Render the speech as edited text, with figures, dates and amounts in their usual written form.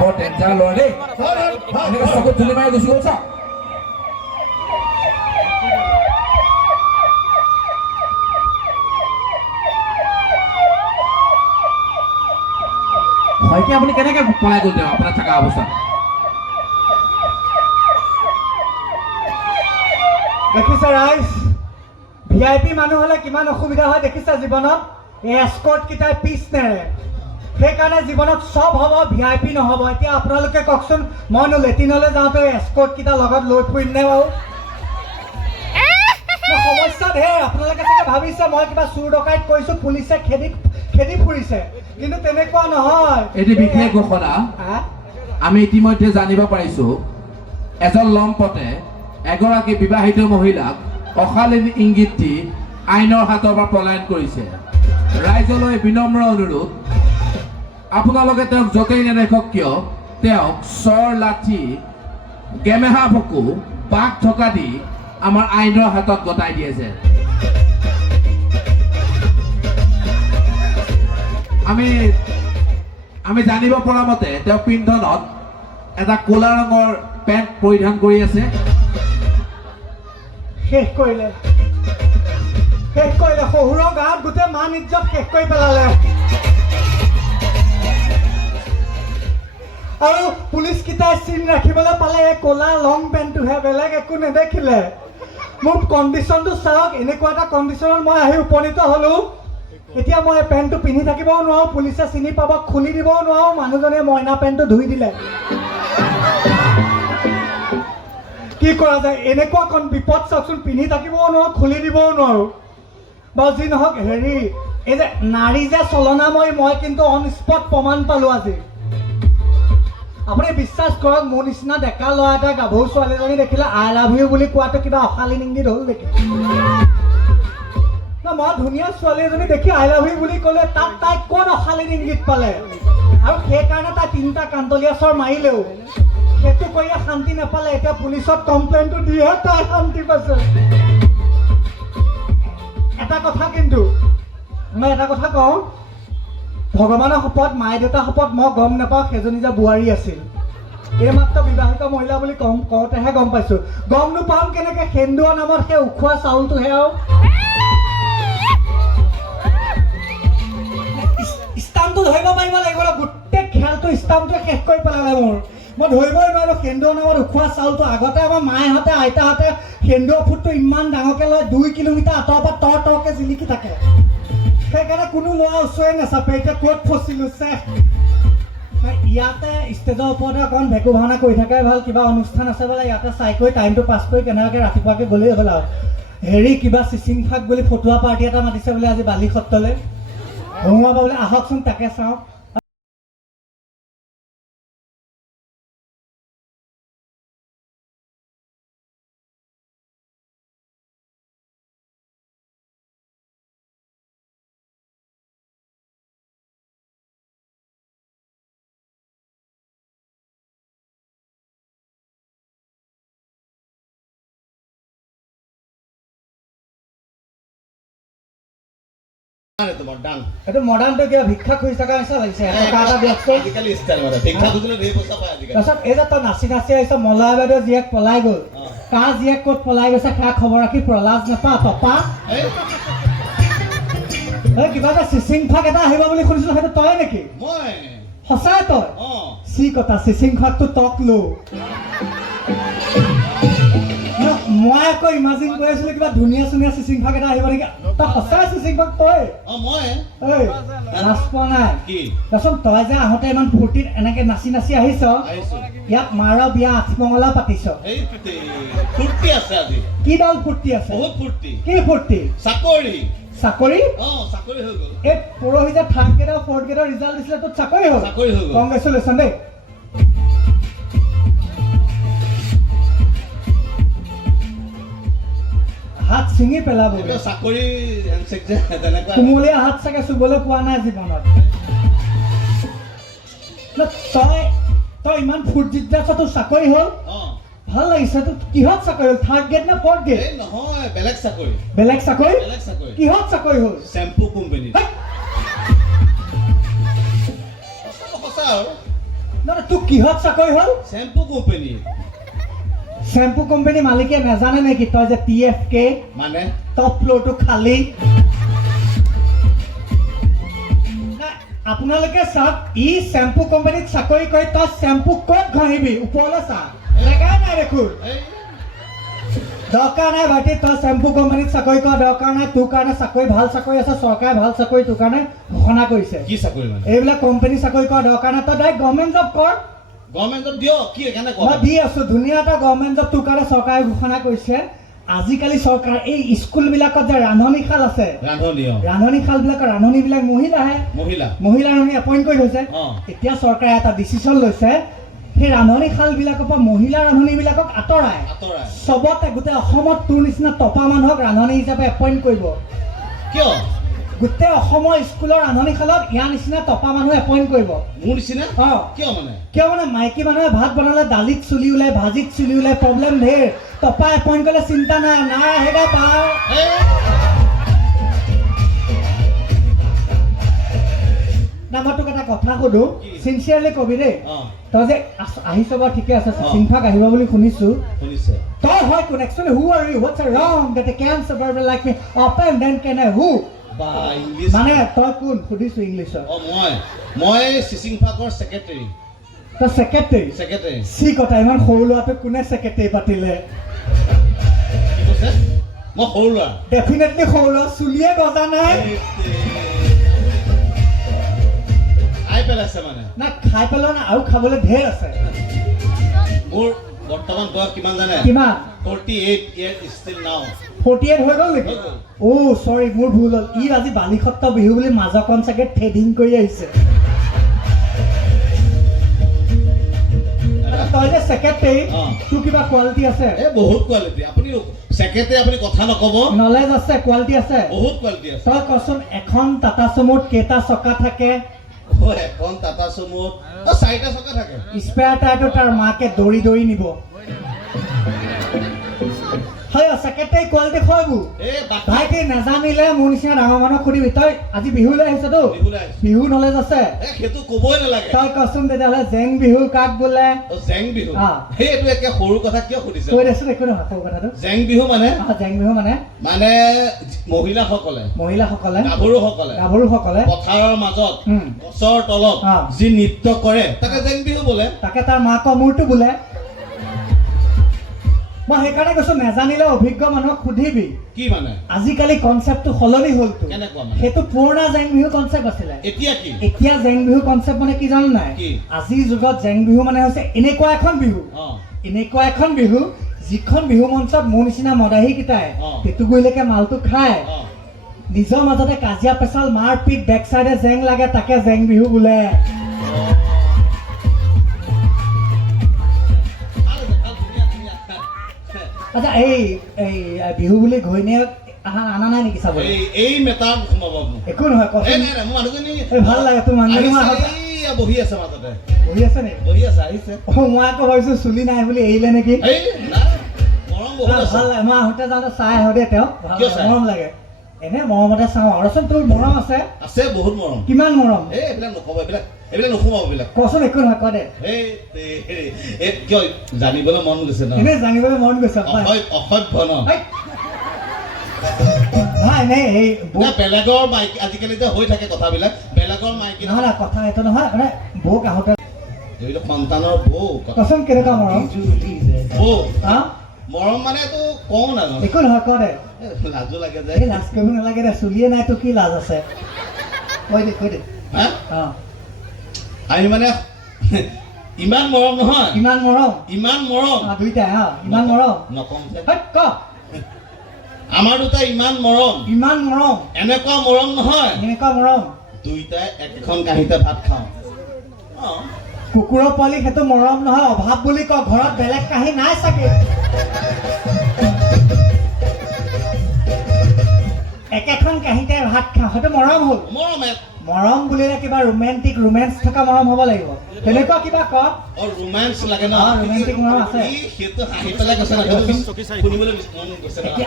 বৰ টেনচন লয় দেই এনেকৈ চকুত ধূলি মাৰি গুচি গ'ল চাওক হয়তো আপুনি কেনেকৈ পলাই গ'ল তেওঁ আপোনাৰ থকা অৱস্থাত দেখিছে ৰাইজ VIP মানুহ হ'লে কিমান অসুবিধা হয় দেখিছে জীৱনত এই এস্কৰ্ট কেইটাই পিছ নেৰে সেইকাৰণে জীৱনত চব হ'ব VIP নহ'ব এতিয়া আপোনালোকে কওকচোন মইনো লেট্ৰিনলৈ যাওঁতে এস্কৰ্ট কেইটা লগত লৈ ফুৰিম নে বাৰু সমস্যা ধেৰ আপোনালোকে চাগে ভাবিছে মই কিবা চুৰ ডকাইত কৰিছোঁ পুলিচে খেদি ফুৰিছে কিন্তু তেনেকুৱা নহয় এটি বিশেষ ঘোষণা আমি ইতিমধ্যে জানিব পাৰিছোঁ এজন লম্পটে এগৰাকী বিবাহিত মহিলাক অশালীন ইংগিত দি আইনৰ হাতৰ পৰা পলায়ন কৰিছে ৰাইজলৈ বিনম্ৰ অনুৰোধ আপোনালোকে তেওঁক য'তেই নেদেখক কিয় তেওঁক চৰ লাঠি গেমেহা ফকু বাঘ থকা দি আমাৰ আইনৰ হাতত গতাই দিয়েছে আমি জানিব পৰা মতে তেওঁ পিন্ধনত এটা ক'লা ৰঙৰ পেণ্ট পৰিধান কৰি আছে শেষ কৰিলে শহুৰৰ গাঁৱত গোটেই মান ইজ্জত শেষ কৰি পেলালে আৰু পুলিচ কেইটাই চিন ৰাখিবলৈ পালে এই ক'লা লং পেণ্টটোহে বেলেগ একো নেদেখিলে মোৰ কণ্ডিশ্যনটো চাওক এনেকুৱা এটা কণ্ডিশ্যনত মই আহি উপনীত হ'লোঁ এতিয়া মই পেণ্টটো পিন্ধি থাকিবও নোৱাৰোঁ পুলিচে চিনি পাব খুলি দিবও নোৱাৰোঁ মানুহজনে মইনা পেণ্টটো ধুই দিলে কি কৰা যায় এনেকুৱা বিপদ চাওকচোন পিন্ধি থাকিবও নোৱাৰোঁ খুলি দিবও নোৱাৰোঁ বাৰু যি নহওক হেৰি এই যে নাৰী যে চলনাময়ী মই কিন্তু অন স্পট প্ৰমাণ পালোঁ আজি আপুনি বিশ্বাস কৰক মোৰ নিচিনা ডেকা ল'ৰা এটা গাভৰু ছোৱালীজনী দেখিলে আই লাভ ইউ বুলি কোৱাটো কিবা অশালীন ইংগিত হ'ল নেকি মই ধুনীয়া ছোৱালী এজনী দেখি আই লাভ ইউ বুলি ক'লে তাত তাই ক'ত অশালীন ইংগিত পালে আৰু সেইকাৰণে তাই 3টা কান্তলীয়া চৰ মাৰিলেও সেইটো কৰিয়ে শান্তি নাপালে এতিয়া পুলিচত কমপ্লেইনটো দিহে তাই শান্তি পাইছে এটা কথা কিন্তু মই এটা কথা কওঁ ভগৱানৰ শপত মাই দেউতাৰ শপত মই গম নাপাওঁ সেইজনী যে বোৱাৰী আছিল এইমাত্ৰ বিবাহিত মহিলা বুলি কওঁতেহে গম পাইছোঁ গম নোপাওঁ কেনেকৈ সেন্দুৱা নামত সেই উখোৱা চাউলটোহে আৰু ষ্টাম্পটো ধৰিব পাৰিব লাগিব গোটেই খেলটো ষ্টাম্পটোৱে শেষ কৰি পেলালে মই ধৰিবই নোৱাৰোঁ সেন্দুৱা নামত উখোৱা চাউলটো আগতে আমাৰ মাহঁতে আইতাহঁতে সেন্দুৱা ফুটটো ইমান ডাঙৰকৈ লয় 2 কিলোমিটাৰ আঁতৰৰ পৰা তৰকৈ জিলিকি থাকে সেইকাৰণে কোনো ল'ৰা ওচৰে নাচাপে এতিয়া ক'ত ফচিলোঁ ইয়াতে ষ্টেজৰ ওপৰতে অকণ ভেকু ভাওনা কৰি থকাই ভাল কিবা অনুষ্ঠান আছে বোলে ইয়াতে চাই কৰি টাইমটো পাছ কৰি কেনেবাকৈ ৰাতিপুৱাকৈ গ'লেই হ'ল আৰু হেৰি কিবা চিচিং ফাক বুলি ফটুৱা পাৰ্টি এটা মাতিছে বোলে আজি বালি সত্ৰলৈ সোমোৱাব বোলে আহকচোন তাকে চাওঁ এইটো মডাৰ্ণটো কিবা ভিক্ষা খুজি থকা নিচিনা লাগিছে তাৰপিছত এই যে তই নাচি আহিছ মলয় বাইদেউ জীয়েক পলাই গ'ল কাৰ জীয়েক ক'ত পলাই গৈছে কাৰ খবৰ ৰাখি প্ৰলাজ নাপা তপা কিবা এটা চিচিং ফাক এটা আহিব বুলি শুনিছিলো সেইটো তই নেকি সঁচাই তই চি কথা চিচিং ফাকটো তক লো মই আকৌ ইমাজিন কৰি আছিলো কিবা ধুনীয়া ধুনীয়া চিচিং ফাক এটা আহিব নেকি তই সঁচাই চিচিং ফাক তই লাজ পোৱা নাই দেচোন তই যে আহোঁতে ইমান ফূৰ্তিত এনেকে নাচি আহিছ ইয়াত মাৰ বিয়া আঠমঙলা পাতিছ কি দল ফূৰ্তি আছে কি ফূৰ্তি চাকৰি এই পৰহি যে 3rd গ্ৰেড আৰু 4th গ্ৰেডৰ ৰিজাল্ট দিছিলে তোৰ চাকৰি হ'ল কংগ্ৰেচুলেশ্যন দেই হাত ছিঙি পেলাব কুমলীয়া হাত চাগে চুবলৈ পোৱা নাই জীৱনত তই ইমান ফূৰ্তিত যাছ তোৰ চাকৰি হ'ল ভাল লাগিছে তোৰ কিহত চাকৰি হ'ল 3rd গ্ৰেড নে 4th গ্ৰেড নহয় বেলেগ চাকৰি কিহত চাকৰি হ'ল শ্যাম্পু কোম্পানী আৰু নহয় তোক কিহত চাকৰি হ'ল চেম্পু কোম্পানী চেম্পু কোম্পানী মালিকে নাজানে নেকি তই যে TFK মানে টপ ফ্ল'ৰটো খালী নাই, আপোনালোকে চাওক ই চেম্পু কোম্পানীত চাকৰি কৰি তই চেম্পু ক'ত ঘঁহিবি ওপৰলৈ চা জেগাই নাই দেখোন এই দৰকাৰ নাই ভাইটি তই চেম্পু কোম্পানীত চাকৰি কৰ দৰকাৰ নাই তোৰ কাৰণে চাকৰি ভাল চাকৰি আছে চৰকাৰে ভাল চাকৰি তোৰ কাৰণে ঘোষণা কৰিছে কি চাকৰি মানে এইবিলাক কোম্পানী চাকৰি কৰ দৰকাৰ নাই তই ডাইৰেক্ট গভৰ্ণমেণ্ট জব কৰ গভৰ্ণমেণ্ট জব দিয়ক কি কেনে মই দি আছো ধুনীয়া এটা গভৰ্ণমেণ্ট জব তোৰ কাৰণে চৰকাৰে ঘোষণা কৰিছে আজিকালি চৰকাৰ এই স্কুলবিলাকত যে ৰান্ধনীশাল আছে ৰান্ধনী ৰান্ধনীশালবিলাকৰ ৰান্ধনীবিলাক মহিলাহে মহিলা ৰান্ধনী এপইণ্ট কৰি থৈছে এতিয়া চৰকাৰে এটা ডিচিশ্যন লৈছে সেই ৰান্ধনীশালবিলাকৰ পৰা মহিলা ৰান্ধনীবিলাকক আঁতৰাই চবতে গোটেই অসমত তোৰ নিচিনা টপা মানুহক ৰান্ধনী হিচাপে এপইণ্ট কৰিব কিয় গোটেই অসমৰ স্কুলৰ ৰান্ধনীশালত ইয়াৰ নিচিনা টপা মানুহ এপইণ্ট কৰিব মোৰ নিচিনা অঁ কিয় মানে কিয় মানে মাইকী মানুহে ভাত বনালে দালিত চুলি ওলাই ভাজিত চুলি ওলাই প্ৰব্লেম ধেৰ টপা এপইণ্ট কৰিলে চিন্তা নাই নাই আহেগা পাৰ না মই তোক এটা কথা সুধো কি? চিনচিয়াৰলি কবি দেই তই যে আহিছ বাৰু ঠিকে আছে অঁ। চিনফাক আহিব বুলি শুনিছো শুনিছে তই হয় কোন actually who are you what's wrong that a cancer bird like me open then can I who বা ইংলিছ মানে তই কোন সুধিছো ইংলিছত মই চিচিংফাকৰ ছেক্ৰেটাৰী তই ছেক্ৰেটাৰী চি কথা ইমান সৰু ল'ৰাটোক কোনে ছেক্ৰেটাৰী পাতিলে কি কৈছে মই সৰু ল'ৰা ডেফিনেটলি সৰু ল'ৰা চুলিয়ে গজা নাই খাই পেলাইছে মানে না খাই পেলোৱা নাই আৰু খাবলৈ ঢেৰ আছে মোৰ বৰ্তমান বয়স কিমান জানে কিমান 48 years still now 48 হৈ গ'ল নেকি হৈ গ'ল। অ' চৰি মোৰ ভুল হ'ল ই আজি বালিসত্ৰ বিহু বুলি মাজকণ চাগে থ্ৰেডিং কৰি আহিছে তই যে ছেক্ৰেটাৰী অঁ। তোৰ কিবা কোৱালিটি আছে এই বহুত কোৱালিটি আপুনি ছেক্ৰেটাৰী আপুনি কথা নক'ব নলেজ আছে কোৱালিটি আছে বহুত কোৱালিটি আছে তই কচোন এখন টাটা চুমুত কেইটা চকা থাকে এখন টাটা চুমুত 4টা চকা থাকে স্পেয়াৰ টায়াৰটো তাৰ মাকে দৌৰি দৌৰি নিব হয় ছেক্ৰেটাৰী কোৱালিটি হয়বোৰ এই বাকী ভাইটি নাজানিলে মোৰ নিচিনা ডাঙৰ মানুহক সুধিবি তই আজি বিহুলৈ আহিছতো বিহুলৈ আহিছোঁ। বিহু নলেজ আছে সেইটো ক'বই নালাগে তই কচোন তেতিয়াহ'লে জেং বিহু কাক বোলে জেং বিহু অঁ। সেইটো একে সৰু কথা কিয় সুধিছে কৈ দেচোন একো নহয় সৰু কথাটো জেং বিহু মানে জেং বিহু মানে মহিলাসকলে মহিলাসকলে গাভৰুসকলে পথাৰৰ মাজত উম। গছৰ তলত অঁ। যি নৃত্য কৰে তাকে জেং বিহু বোলে তাকে তাৰ মাকৰ মূৰটো বোলে মই সেইকাৰণে কৈছো নেজানিলে অভিজ্ঞ মানুহক সুধিবি কি মানে আজিকালি কনচেপ্টটো সলনি হ'লতো কেনেকুৱা মানে সেইটো পুৰণা জেং বিহু কনচেপ্ট আছিলে এতিয়া কি এতিয়া জেং বিহু কনচেপ্ট মানে কি জানো নাই কি? আজিৰ যুগত জেং বিহু মানে হৈছে এনেকুৱা এখন বিহু যিখন বিহু মঞ্চত মোৰ নিচিনা মদাহীকেইটাই অঁ। টেটুগুৰিলৈকে মালটো খায় অঁ। নিজৰ মাজতে কাজিয়া পেচাল মাৰ পিট বেক চাইডে জেং লাগে তাকে জেং বিহু বোলে আচ্ছা এই বিহু বুলি ঘৈণীয়েক আনা নাই নেকি চাবলৈ এই মেটাৰ সোমাব মোক একো নহয় কথা এই নাই নাই মোৰ মানুহজনী এই ভাল লাগে তোৰ মানুহজনী মই আহিছে, আহোঁতে- এইয়া বহি আছে মাজতে বহি আছে নেকি বহি আছে আহিছে মই আকৌ ভাবিছো চুলি নাই বুলি এৰিলে নেকি এই নাই মৰম বহুত আছে ভাল লাগে মই আহোঁতে যাওঁতে চাই আহোঁ দে তেওঁ ভাল কিয় লাগে, চাই? মৰম লাগে এনে মৰমতে চাওঁ আৰুচোন তোৰ মৰম আছে আছে বহুত মৰম কিমান মৰম এইবিলাক নক'ব এইবিলাক নোসোমাব এইবিলাক কচোন একো নহয় ক দে এই কিয় জানিবলৈ মন গৈছে ন এনেই জানিবলৈ মন গৈছে হয়। অসভ্য ন এই, নহয় এনেই এই না, বেলেগৰ মাইকী আজিকালি যে হৈ থাকে কথাবিলাক বেলেগৰ মাইকী নহয় নহয় কথা এইটো নহয় মানে বৌক আহোঁতে এইবিলাক সন্তানৰ বৌ কচোন কেনেকুৱা মৰম বৌ হা মৰম মানে এইটো কওঁ নাজানো একো নহয় ক দে লাজো লাগে যে এই লাজ কৰিব নালাগে দে চুলিয়ে নাই তোৰ কি লাজ আছে কৈ দে হা অঁ আমি মানে ইমান মৰম নহয় কিমান মৰম ইমান মৰম দুইটাই ইমান মৰম নকম যে হেৎ, ক আমাৰ দুটা ইমান মৰম ইমান মৰম এনেকুৱা মৰম নহয় এনেকুৱা মৰম দুইটাই এখন কাঁহীতে ভাত খাওঁ অঁ কুকুৰৰ পোৱালি সেইটো মৰম নহয় অভাৱ বুলি ক ঘৰত বেলেগ কাহি নাই চাগে একেখন কাহিতে ভাত খাওঁ সেইটো মৰম হ'ল মৰম মৰম বুলিলে কিবা ৰোমেন্স থকা মৰম হ'ব লাগিব তেনেকুৱা কিবা ক ৰোমেঞ্চ লাগে ন অঁ, romantic মৰম আছে। ই সেইটো হাঁহি পেলাই কৈছে না শুনিবলৈ মন গৈছে না এতিয়া